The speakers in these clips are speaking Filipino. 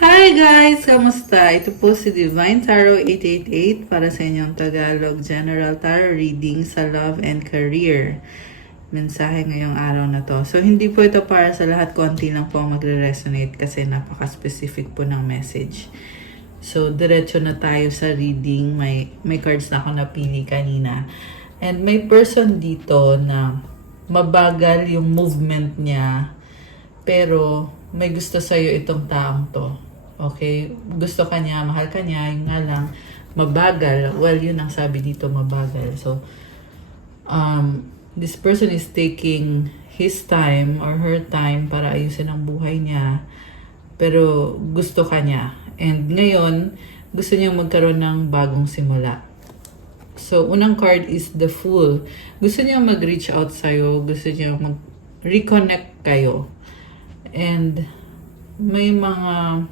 Hi guys! Kamusta? Ito po si Divine Tarot 888 para sa inyong Tagalog General Tarot Reading sa Love and Career. Mensahe ngayong araw na to. So, hindi po ito para sa lahat. Konti lang po ang magre-resonate kasi napaka-specific po ng message. So, diretso na tayo sa reading. May cards na ako napili kanina. And may person dito na mabagal yung movement niya, pero may gusto sa'yo itong taong to. Okay? Gusto ka niya, mahal ka niya, yung nga lang, mabagal. Well, yun ang sabi dito, mabagal. So, this person is taking his time or her time para ayusin ang buhay niya. Pero gusto ka niya. And ngayon, gusto niya magkaroon ng bagong simula. So, unang card is the Fool. Gusto niya mag-reach out sa'yo. Gusto niya mag-reconnect kayo. And may mga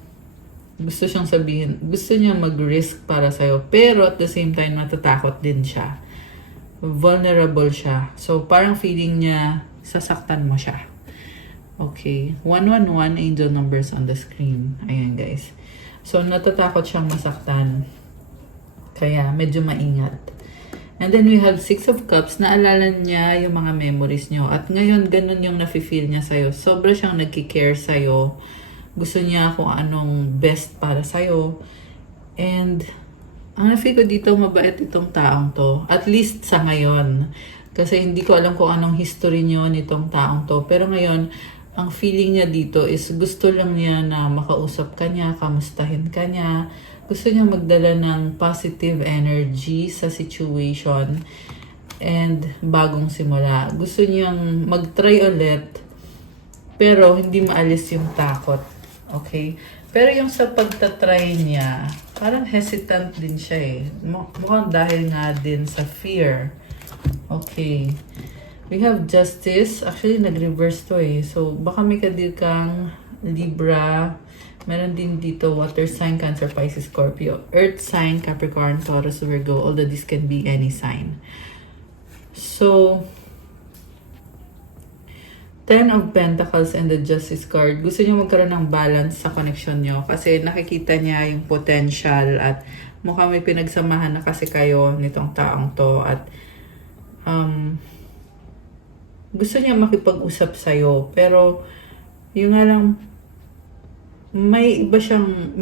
gusto siyang sabihin. Gusto niya mag-risk para sa'yo. Pero at the same time, natatakot din siya. Vulnerable siya. So, parang feeling niya, sasaktan mo siya. Okay. 111 angel numbers on the screen. Ayan, guys. So, natatakot siyang masaktan. Kaya, medyo maingat. And then, we have 6 of Cups. Naalala niya yung mga memories niyo. At ngayon, ganun yung nafe-feel niya sa'yo. Sobra siyang nagki-care sa'yo. Gusto niya kung anong best para sa'yo. And, ang na-feel ko dito, mabait itong taong to. At least sa ngayon. Kasi hindi ko alam kung anong history niyo nitong taong to. Pero ngayon, ang feeling niya dito is gusto lang niya na makausap ka niya, kamustahin ka niya. Gusto niya magdala ng positive energy sa situation and bagong simula. Gusto niyang mag-try ulit pero hindi maalis yung takot. Okay? Pero yung sa pagtatry niya, parang hesitant din siya eh. Mukhang dahil nga din sa fear. Okay. We have Justice. Actually, nag-reverse to eh. So, baka may kadeal kang Libra. Meron din dito Water sign, Cancer, Pisces, Scorpio. Earth sign, Capricorn, Taurus, Virgo. Although this can be any sign. So, 10 of Pentacles and the Justice card. Gusto niyo magkaroon ng balance sa connection niyo kasi nakikita niya yung potential at mukhang may pinagsamahan na kasi kayo nitong taong to at gusto niya makipag-usap sa'yo pero yung nga lang may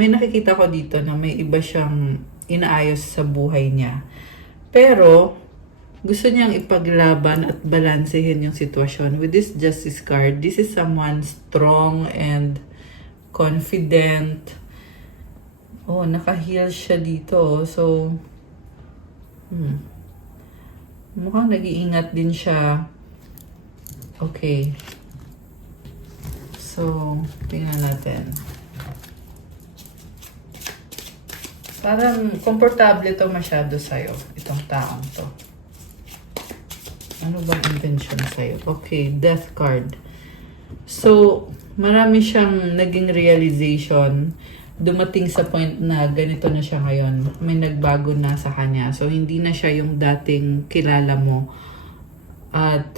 nakikita ko dito na may iba siyang inaayos sa buhay niya. Pero gusto niyang ipaglaban at balansehin yung sitwasyon. With this Justice card, this is someone strong and confident. Oh, naka-heal siya dito. So, mukhang nag-iingat din siya. Okay. So, tingnan natin. Parang komportable to masyado sa'yo, itong taong to. Ano bang intention sa'yo? Okay, Death card. So, marami siyang naging realization. Dumating sa point na ganito na siya ngayon. May nagbago na sa kanya. So, hindi na siya yung dating kilala mo. At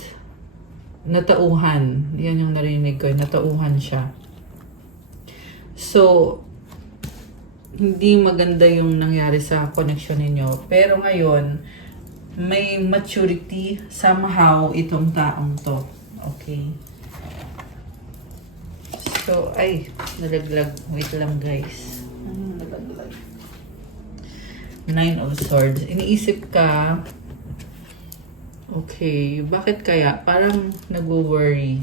natauhan. Yan yung narinig ko. Natauhan siya. So, hindi maganda yung nangyari sa connection ninyo. Pero ngayon, may maturity somehow itong taong to. Okay. So, ay, nalaglag. Wait lang guys. Nalaglag. 9 of Swords. Iniisip ka, okay, bakit kaya? Parang nag-worry.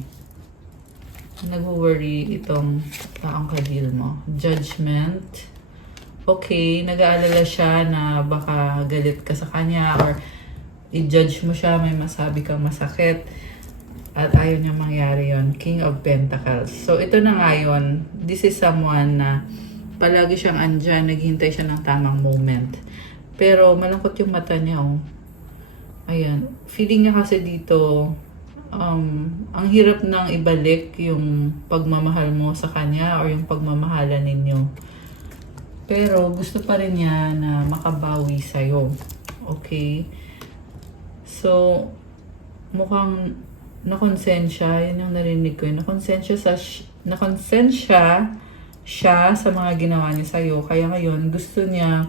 Nag-worry itong taong kadil mo. Judgment. Okay, nag-aalala siya na baka galit ka sa kanya or i-judge mo siya, may masabi kang masakit at ayaw niya mangyari yon. King of Pentacles. So, ito na nga yun. This is someone na palagi siyang andyan, naghihintay siya ng tamang moment. Pero, malungkot yung mata niya, oh. Ayan. Feeling niya kasi dito, ang hirap nang ibalik yung pagmamahal mo sa kanya or yung pagmamahalan ninyo. Pero, gusto pa rin niya na makabawi sa'yo. Okay? So, mukhang nakonsensya, yun yung narinig ko. Nakonsensya siya sa mga ginawa niya sa'yo. Kaya ngayon, gusto niya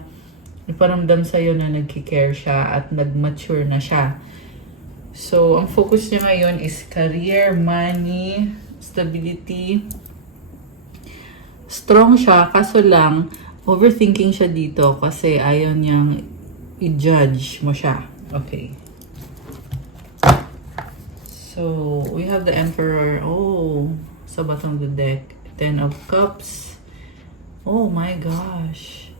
iparamdam sa'yo na nagki-care siya at nag-mature na siya. So, ang focus niya ngayon is career, money, stability. Strong siya, kaso lang, overthinking siya dito kasi ayaw niyang i-judge mo siya. Okay. So, we have the Emperor. Oh, sa bottom of the deck. 10 of Cups. Oh my gosh.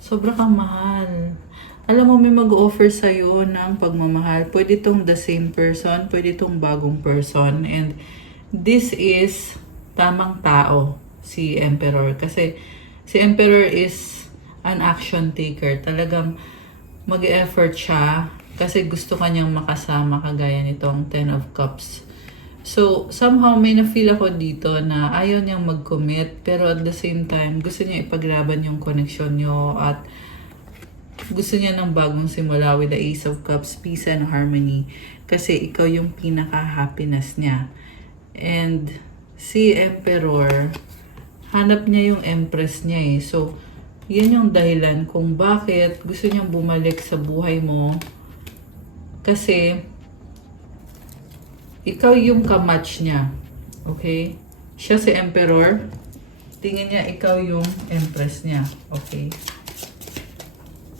Sobra kang mahal. Alam mo, may mag-offer sa'yo ng pagmamahal. Pwede itong the same person, pwede itong bagong person. And this is tamang tao, si Emperor. Kasi si Emperor is an action taker. Talagang mag-effort siya kasi gusto kanyang makasama kagaya nitong 10 of Cups. So, somehow may na-feel ako dito na ayaw niyang mag-commit pero at the same time, gusto niya ipaglaban yung connection niyo at gusto niya ng bagong simula with the Ace of Cups, peace and harmony. Kasi ikaw yung pinaka-happiness niya. And si Emperor, hanap niya yung Empress niya eh. So, yan yung dahilan kung bakit gusto niyang bumalik sa buhay mo. Kasi, ikaw yung kamatch niya. Okay? Siya si Emperor. Tingin niya ikaw yung Empress niya. Okay?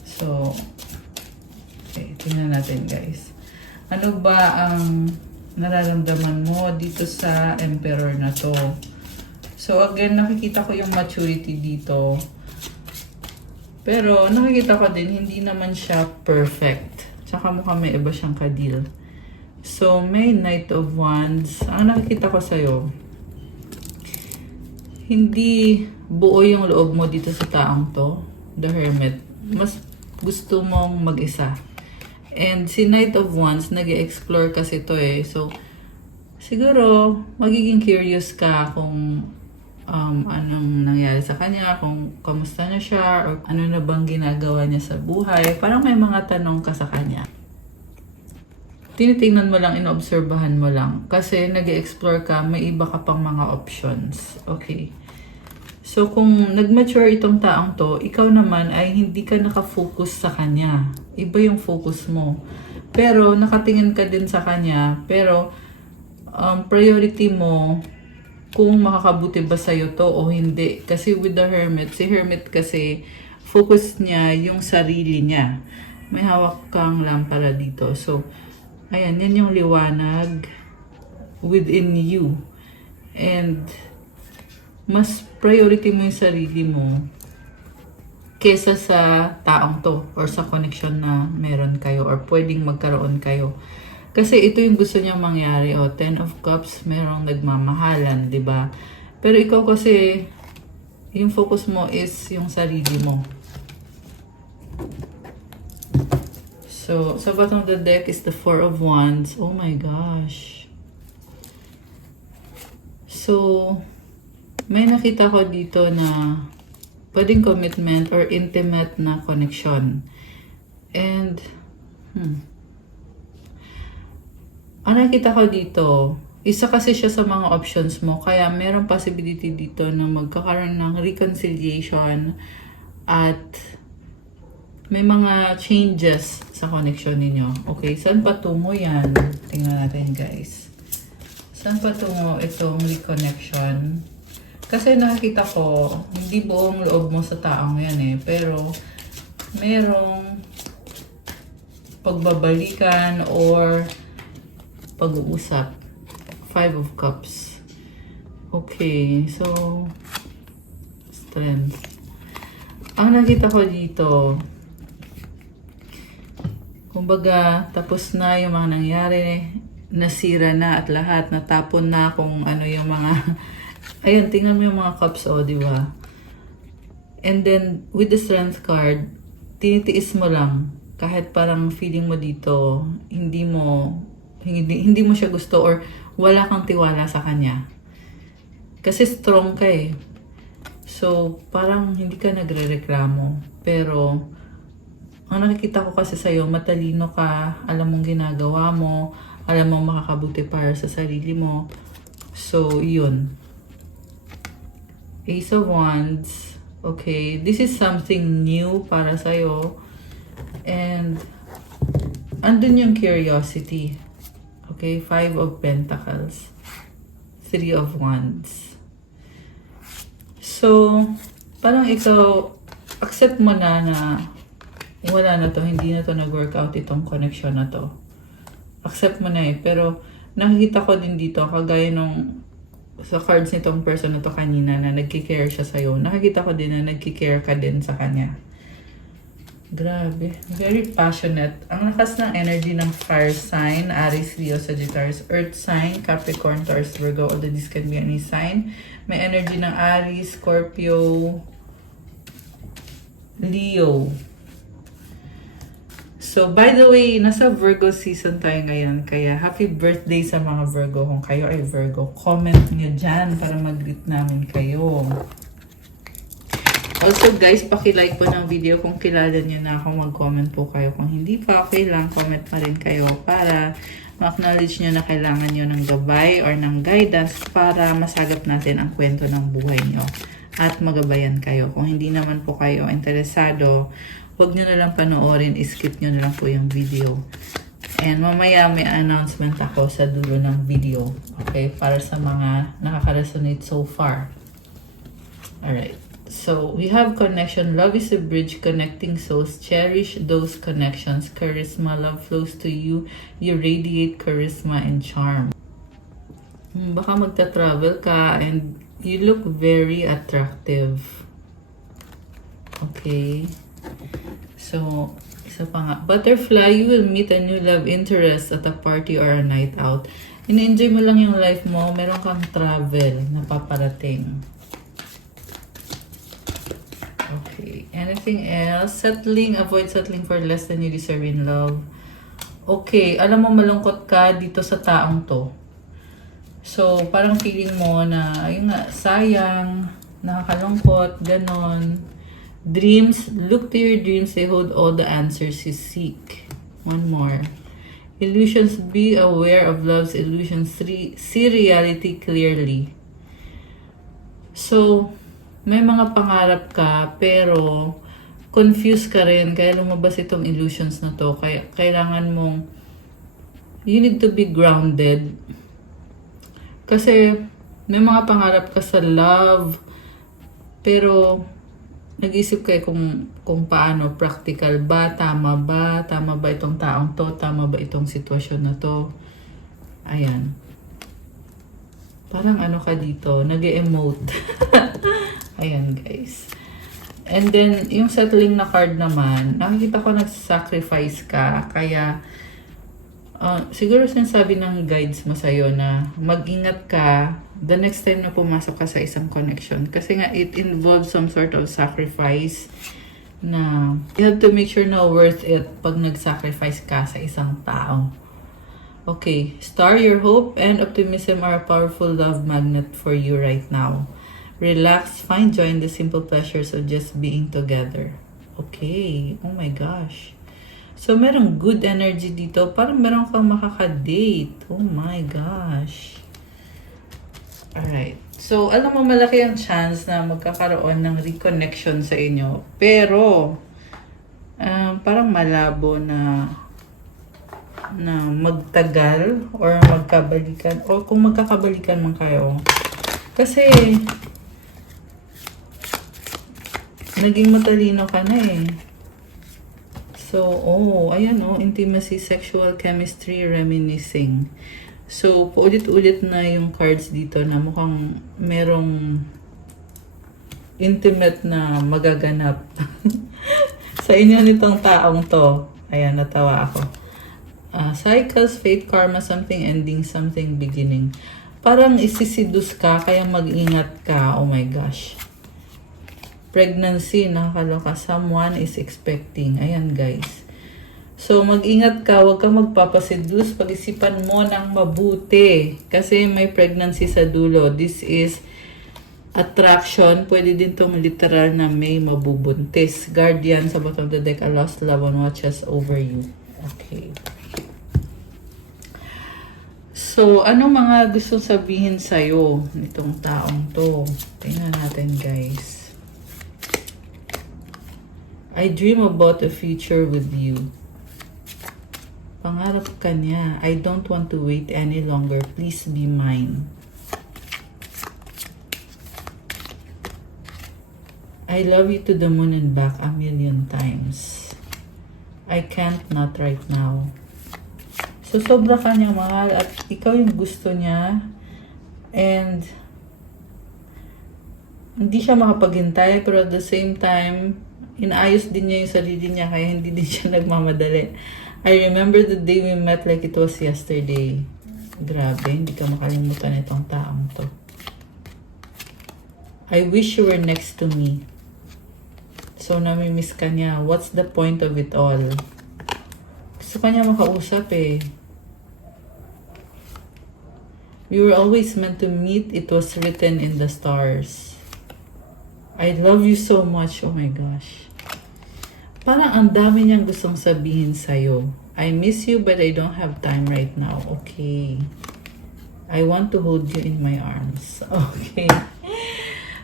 So, okay, tingnan natin guys. Ano ba ang nararamdaman mo dito sa Emperor na to? So, again, nakikita ko yung maturity dito. Pero, nakikita ko din, hindi naman siya perfect. Tsaka mukhang may iba siyang kadil. So, may Knight of Wands. Ang nakikita ko sa'yo, hindi buo yung loob mo dito sa taong to, the Hermit. Mas gusto mong mag-isa. And si Knight of Wands, nag-explore kasi to eh. So, siguro, magiging curious ka kung anong nangyari sa kanya, kung kamusta na siya, or ano na bang ginagawa niya sa buhay. Parang may mga tanong ka sa kanya. Tinitingnan mo lang, inoobserbahan mo lang. Kasi nag-explore ka, may iba ka pang mga options. Okay. So, kung nag-mature itong taong to, ikaw naman ay hindi ka nakafocus sa kanya. Iba yung focus mo. Pero, nakatingin ka din sa kanya. Pero, priority mo, kung makakabuti ba sa'yo to o hindi. Kasi with the Hermit, si Hermit kasi, focus niya yung sarili niya. May hawak kang lampara dito. So, ayan, yan yung liwanag within you. And, mas priority mo yung sarili mo kesa sa taong to or sa connection na meron kayo or pwedeng magkaroon kayo. Kasi ito yung gusto niya mangyari. O, 10 of Cups, merong nagmamahalan, di ba? Pero ikaw kasi, yung focus mo is yung sarili mo. So, sa bottom of the deck is the 4 of Wands. Oh my gosh. So, may nakita ko dito na pwedeng commitment or intimate na connection. And, ang nakita ko dito, isa kasi siya sa mga options mo. Kaya meron possibility dito na magkakaroon ng reconciliation at may mga changes sa connection ninyo. Okay, saan patungo yan? Tingnan natin guys. Saan patungo itong reconnection? Kasi nakikita ko, hindi buong loob mo sa taong yan eh. Pero, merong pagbabalikan or pag-uusap. 5 of Cups. Okay, so, strength. Ang nakita ko dito, kumbaga, tapos na yung mga nangyari, nasira na at lahat, natapon na kung ano yung mga, ayun, tingnan mo yung mga cups, di ba? And then, with the strength card, tinitiis mo lang, kahit parang feeling mo dito, hindi mo siya gusto or wala kang tiwala sa kanya. Kasi strong ka eh. So, parang hindi ka nagre-reklamo. Pero, ang nakikita ko kasi sa'yo, matalino ka, alam mong ginagawa mo, alam mong makakabuti para sa sarili mo. So, yun. Ace of Wands. Okay, this is something new para sa'yo. And, andun yung curiosity. Okay, Five of Pentacles. Three of Wands. So, parang ikaw, accept mo na wala na to, hindi na to nag-workout itong connection na to. Accept mo na eh. Pero, nakikita ko din dito, kagaya nung sa cards nitong person na to kanina na nagkikare siya sa'yo, nakikita ko din na nagkikare ka din sa kanya. Grabe. Very passionate. Ang lakas ng energy ng fire sign, Aries, Leo, Sagittarius, Earth sign, Capricorn, Taurus, Virgo, although this can be any sign. May energy ng Aries, Scorpio, Leo. So, by the way, nasa Virgo season tayo ngayon. Kaya, happy birthday sa mga Virgo. Kung kayo ay Virgo, comment nyo dyan para mag-greet namin kayo. Also, guys, paki-like po ng video kung kilala nyo na ako. Mag-comment po kayo. Kung hindi pa, okay lang, comment pa rin kayo para ma-acknowledge nyo na kailangan nyo ng gabay or ng guidance para masagap natin ang kwento ng buhay nyo at magabayan kayo. Kung hindi naman po kayo interesado, huwag nyo na lang panoorin, skip nyo na lang po yung video. And mamaya may announcement ako sa dulo ng video. Okay? Para sa mga nakaka-resonate so far. Alright. So, we have connection. Love is a bridge connecting souls. Cherish those connections. Charisma. Love flows to you. You radiate charisma and charm. Baka magta-travel ka and you look very attractive. Okay. So, isa pa nga. Butterfly, you will meet a new love interest at a party or a night out. In-enjoy mo lang yung life mo. Meron kang travel na paparating. Okay. Anything else? Settling. Avoid settling for less than you deserve in love. Okay. Alam mo, malungkot ka dito sa taong to. So, parang feeling mo na, ayun nga, sayang, nakakalungkot, ganon. Dreams, look to your dreams. They hold all the answers you seek. One more. Illusions, be aware of love's illusions. See reality clearly. So, may mga pangarap ka, pero confused ka rin. Kaya lumabas itong illusions na to. Kaya kailangan mong, you need to be grounded. Kasi, may mga pangarap ka sa love, pero, nag-isip kayo kung paano, practical ba, tama ba itong taong to, tama ba itong sitwasyon na to. Ayan. Parang ano ka dito, nag-emote. Ayan, guys. And then, yung settling na card naman, nakikita ko nag-sacrifice ka, kaya, siguro sinasabi ng guides mo sa'yo na mag-ingat ka the next time na pumasok ka sa isang connection. Kasi nga, it involves some sort of sacrifice na you have to make sure na worth it pag nag-sacrifice ka sa isang tao. Okay. Star, your hope and optimism are a powerful love magnet for you right now. Relax, find joy in the simple pleasures of just being together. Okay. Oh my gosh. So, merong good energy dito. Parang meron kang makaka-date. Oh my gosh. Alright. So, alam mo, malaki ang chance na magkakaroon ng reconnection sa inyo. Pero, parang malabo na magtagal or magkabalikan. O kung magkakabalikan man kayo. Kasi, naging matalino ka na eh. So, ayan intimacy, sexual chemistry, reminiscing. So, paulit-ulit na yung cards dito na mukhang merong intimate na magaganap sa inyo nitong taong to. Ayan, natawa ako. Cycles, fate, karma, something ending, something beginning. Parang isisidus ka, kaya mag-ingat ka. Oh my gosh. Pregnancy, nakakaloka. Someone is expecting. Ayan, guys. So, mag-ingat ka, huwag kang magpapasidus, pag-isipan mo ng mabuti. Kasi may pregnancy sa dulo. This is attraction. Pwede din itong literal na may mabubuntis. Guardian, sa bottom of the deck, a lost loved one watches over you. Okay. So, So, ano mga gustong sabihin sa'yo nitong taong to? Tingnan natin, guys. I dream about a future with you. Pangarap ka niya. I don't want to wait any longer. Please be mine. I love you to the moon and back a million times. I can't not right now. So, sobra ka niyang mahal at ikaw yung gusto niya. And, hindi siya makapaghintay pero at the same time, inaayos din niya yung sarili niya kaya hindi din siya nagmamadali. I remember the day we met like it was yesterday. Grabe, hindi ka makalimutan itong taong to. I wish you were next to me. So, namimiss ka niya. What's the point of it all? Gusto ka niya makausap eh. We were always meant to meet. It was written in the stars. I love you so much. Oh my gosh. Parang ang dami niyang gustong sabihin sa'yo. I miss you but I don't have time right now. Okay. I want to hold you in my arms. Okay.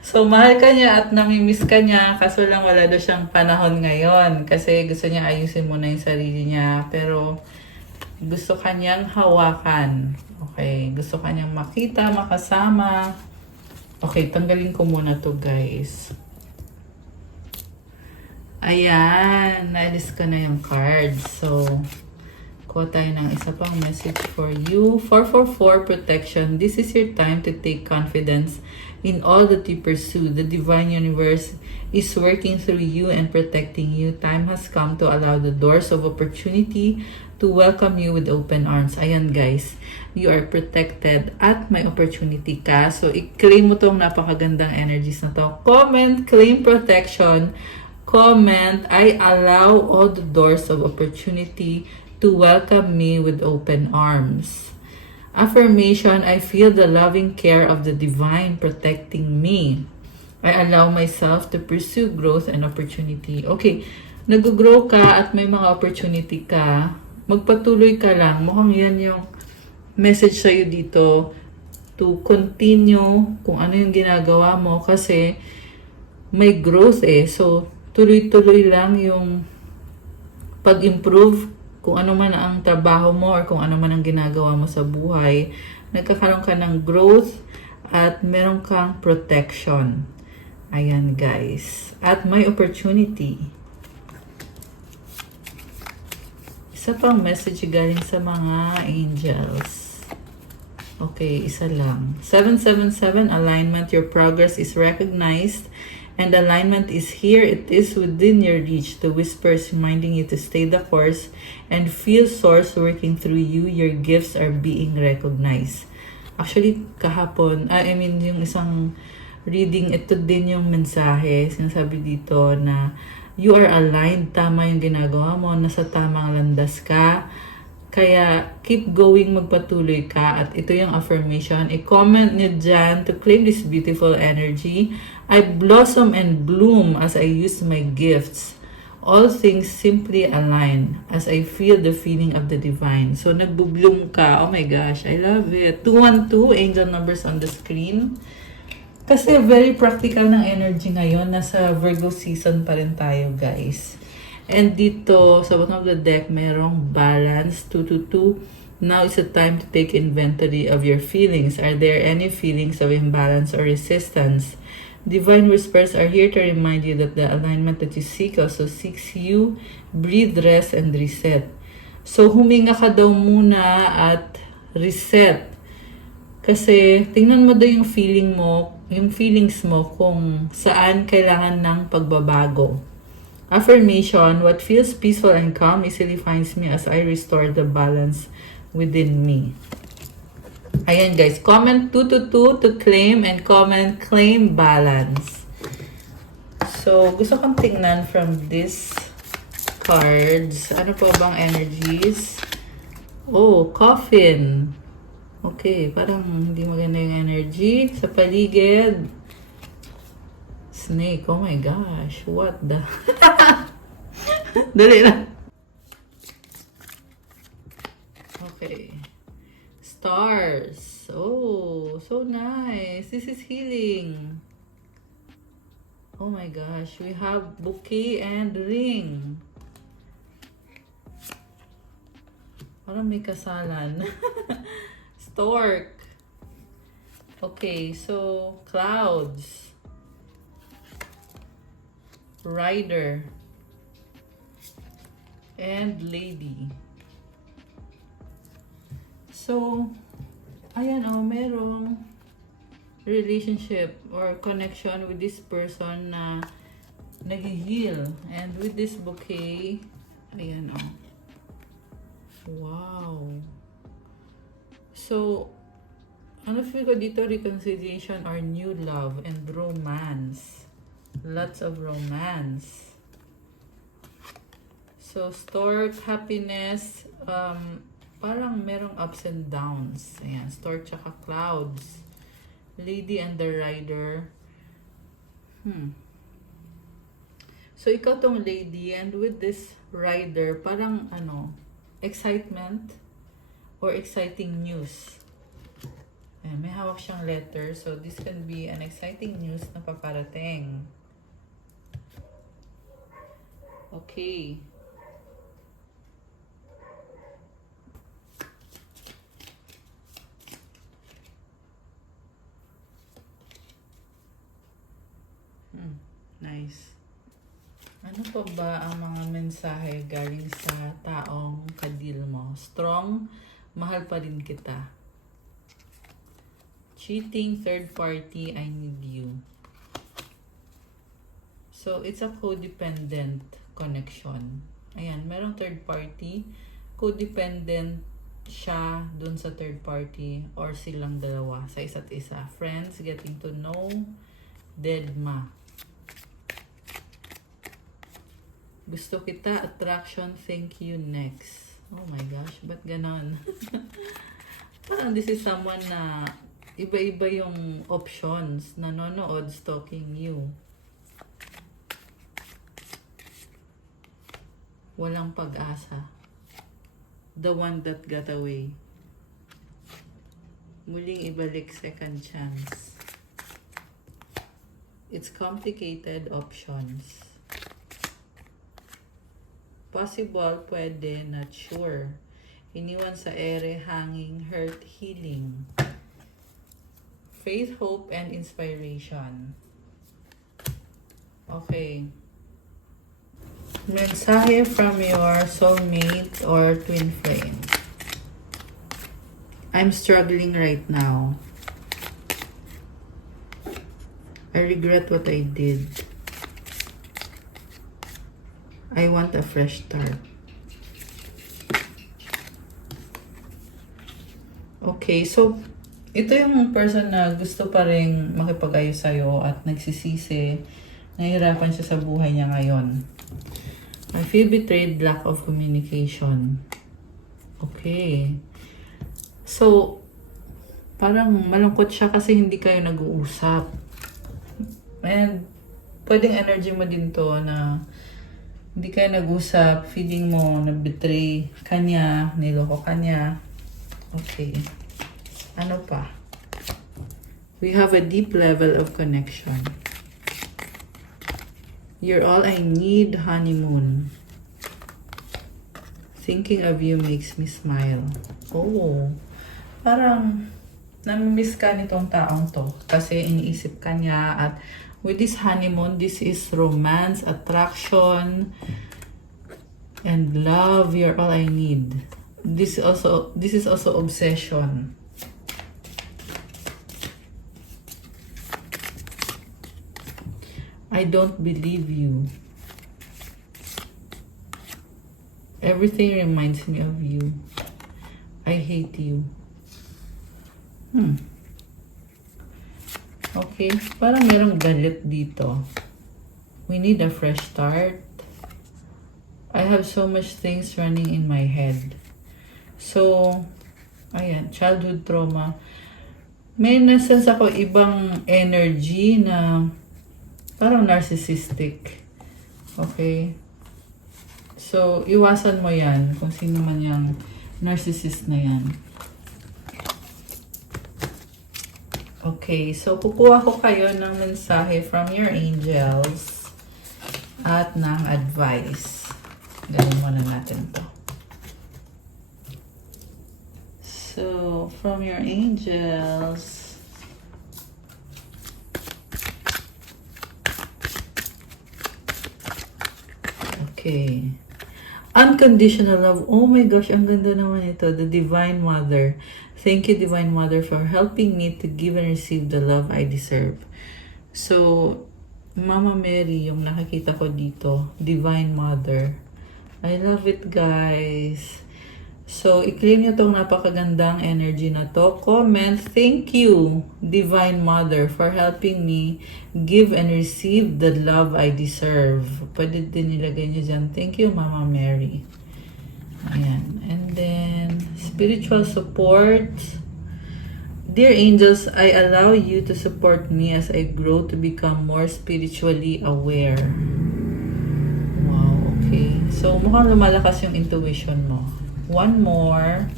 So, mahal ka niya at namimiss ka niya kaso lang wala daw siyang panahon ngayon kasi gusto niya ayusin muna yung sarili niya pero gusto ka niyang hawakan. Okay. Gusto ka niyang makita, makasama. Okay, tanggalin ko muna to guys. Ayan, naalis ko na yung cards. So, kuha tayo ng isa pang message for you. 444 protection. This is your time to take confidence in all that you pursue. The divine universe is working through you and protecting you. Time has come to allow the doors of opportunity to welcome you with open arms. Ayan guys, you are protected at may opportunity ka. So, i-claim mo tong napakagandang energies na to. Comment, claim protection. Comment, I allow all the doors of opportunity to welcome me with open arms. Affirmation, I feel the loving care of the divine protecting me. I allow myself to pursue growth and opportunity. Okay, nag-grow ka at may mga opportunity ka, magpatuloy ka lang. Mukhang yan yung message sa'yo dito to continue kung ano yung ginagawa mo kasi may growth eh. So, tuloy-tuloy lang yung pag-improve kung ano man ang trabaho mo or kung ano man ang ginagawa mo sa buhay. Nagkakaroon ka ng growth at meron kang protection. Ayan guys. At may opportunity. Isa pang message galing sa mga angels. Okay, isa lang. 777 alignment. Your progress is recognized. And alignment is here. It is within your reach. The whispers reminding you to stay the course and feel source working through you. Your gifts are being recognized. Actually, kahapon, yung isang reading, ito din yung mensahe. Sinasabi dito na you are aligned. Tama yung ginagawa mo. Nasa tamang landas ka. Kaya, keep going, magpatuloy ka. At ito yung affirmation. I-comment nyo dyan to claim this beautiful energy. I blossom and bloom as I use my gifts. All things simply align as I feel the feeling of the divine. So, nagbo-bloom ka. Oh my gosh, I love it. 212, angel numbers on the screen. Kasi very practical ng energy ngayon. Nasa Virgo season pa rin tayo, guys. And dito, sa bottom of the deck, merong balance, 222. Now is the time to take inventory of your feelings. Are there any feelings of imbalance or resistance? Divine whispers are here to remind you that the alignment that you seek also seeks you. Breathe, rest, and reset. So, huminga ka daw muna at reset. Kasi, tingnan mo daw yung feelings mo kung saan kailangan ng pagbabago. Affirmation, what feels peaceful and calm easily finds me as I restore the balance within me. Ayan guys, comment 222 to claim and comment claim balance. So, gusto kong tingnan from this cards. Ano po bang energies? Oh, coffin. Okay, parang hindi maganda yung energy. Sa paligid. Snake, oh my gosh, what the... Dali na. Okay. stars. Oh, so nice. This is healing. Oh my gosh, we have bouquet and ring. Parang may kasalan. Stork. Okay, so clouds. Rider. And lady. So, ayan oh, merong relationship or connection with this person na nag-heal. And with this bouquet, ayan oh. Wow. So, ano feel ko dito, reconciliation or new love and romance. Lots of romance. So, stork, happiness, parang merong ups and downs. Ayan, stork tsaka clouds. Lady and the rider. So, ikaw tong lady and with this rider, parang ano, excitement or exciting news. Ayan, may hawak siyang letter. So, this can be an exciting news na paparating. Okay. Nice. Ano pa ba ang mga mensahe galing sa taong kadil mo? Strong, mahal pa rin kita. Cheating, third party, I need you. So, it's a codependent connection. Ayan, merong third party. Codependent siya dun sa third party or silang dalawa sa isa't isa. Friends, getting to know, deadma. Gusto kita, attraction, thank you, next. Oh my gosh, ba't ganon? Parang this is someone na iba-iba yung options, nanonood, stalking you. Walang pag-asa. The one that got away. Muling ibalik, second chance. It's complicated options. Possible, pwede, not sure. Iniwan sa ere, hanging, hurt, healing. Faith, hope, and inspiration. Okay. Mensahe from your soulmate or twin flame. I'm struggling right now. I regret what I did. I want a fresh start. Okay, so ito yung person na gusto pa rin makipag-ayos sa'yo at nagsisisi. Nahihirapan siya sa buhay niya ngayon. I feel betrayed, lack of communication. Okay. So, parang malungkot siya kasi hindi kayo nag-uusap. And pwedeng energy mo din to na hindi kayo nag-usap, feeling mo na-betray kanya, niloko kanya. Okay. Ano pa? We have a deep level of connection. You're all I need, honeymoon. Thinking of you makes me smile. Oh, parang namimiss ka nitong taong to kasi iniisip ka niya at with this honeymoon, this is romance, attraction, and love. You're all I need. This is also obsession. I don't believe you. Everything reminds me of you. I hate you. Okay, parang merong galit dito. We need a fresh start. I have so much things running in my head. So, ayan, childhood trauma. May nasense ako ibang energy na parang narcissistic. Okay? So, iwasan mo yan kung sino man yung narcissist na yan. Okay, so kukuha ko kayo ng mensahe from your angels at ng advice. Gawin muna natin to. So, from your angels, okay. Unconditional love. Oh my gosh, ang ganda naman ito. The Divine Mother. Thank you, Divine Mother, for helping me to give and receive the love I deserve. So, Mama Mary, yung nakikita ko dito. Divine Mother. I love it, guys. So, i-claim nyo tong napakagandang energy na to. Comment, thank you, Divine Mother, for helping me give and receive the love I deserve. Pwede din nilagay nyo dyan. Thank you, Mama Mary. Ayan. And then, spiritual support. Dear angels, I allow you to support me as I grow to become more spiritually aware. Wow, okay. So, mukhang lumalakas yung intuition mo. One more.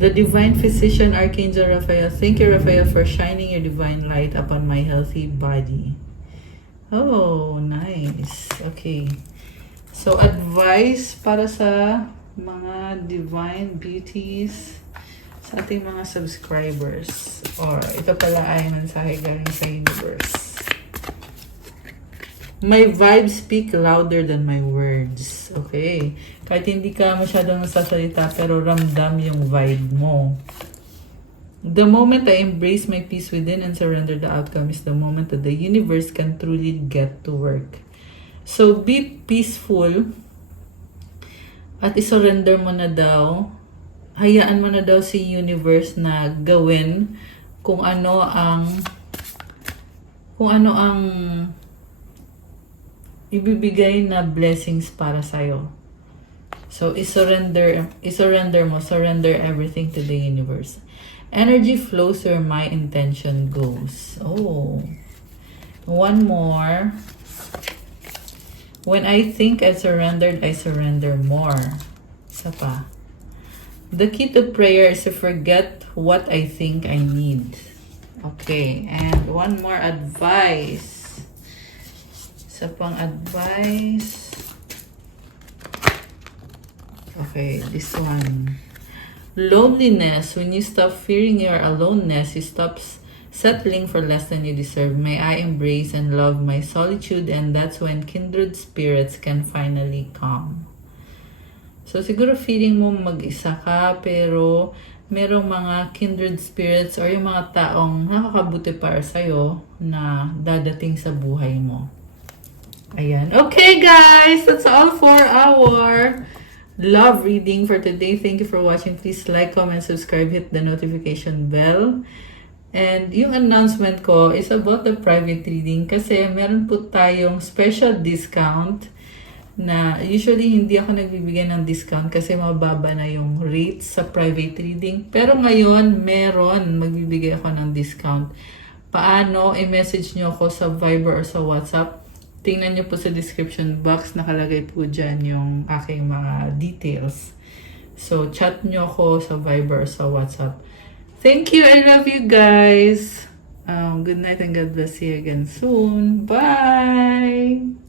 The Divine Physician, Archangel Raphael. Thank you, Raphael, for shining your divine light upon my healthy body. Oh, nice. Okay. So, advice para sa mga divine beauties sa ating mga subscribers. Or, ito pala ay mensahe galing sa universe. My vibes speak louder than my words. Okay. Kahit hindi ka masyadong nasasalita, pero ramdam yung vibe mo. The moment I embrace my peace within and surrender the outcome is the moment that the universe can truly get to work. So, be peaceful at isurrender mo na daw. Hayaan mo na daw si universe na gawin kung ano ang ibibigay na blessings para sa'yo. So, surrender everything to the universe. Energy flows where my intention goes. Oh. One more. When I think I've surrendered, I surrender more. Isa pa. The key to prayer is to forget what I think I need. Okay. And one more advice. Sa pang advice. Okay, this one. Loneliness. When you stop fearing your aloneness, you stop settling for less than you deserve. May I embrace and love my solitude, and that's when kindred spirits can finally come. So, siguro feeling mo mag-isa ka, pero merong mga kindred spirits or yung mga taong nakakabuti para sa'yo na dadating sa buhay mo. Ayan. Okay, guys. That's all for our love reading for today. Thank you for watching. Please like, comment, subscribe, hit the notification bell. And yung announcement ko is about the private reading kasi meron po tayong special discount na usually hindi ako nagbibigay ng discount kasi mababa na yung rates sa private reading. Pero ngayon, magbibigay ako ng discount. Paano? I-message nyo ako sa Viber or sa WhatsApp. Tingnan nyo po sa description box, nakalagay po dyan yung aking mga details. So, chat nyo ako sa Viber or sa WhatsApp. Thank you. I love you guys. Good night and God bless you again soon. Bye!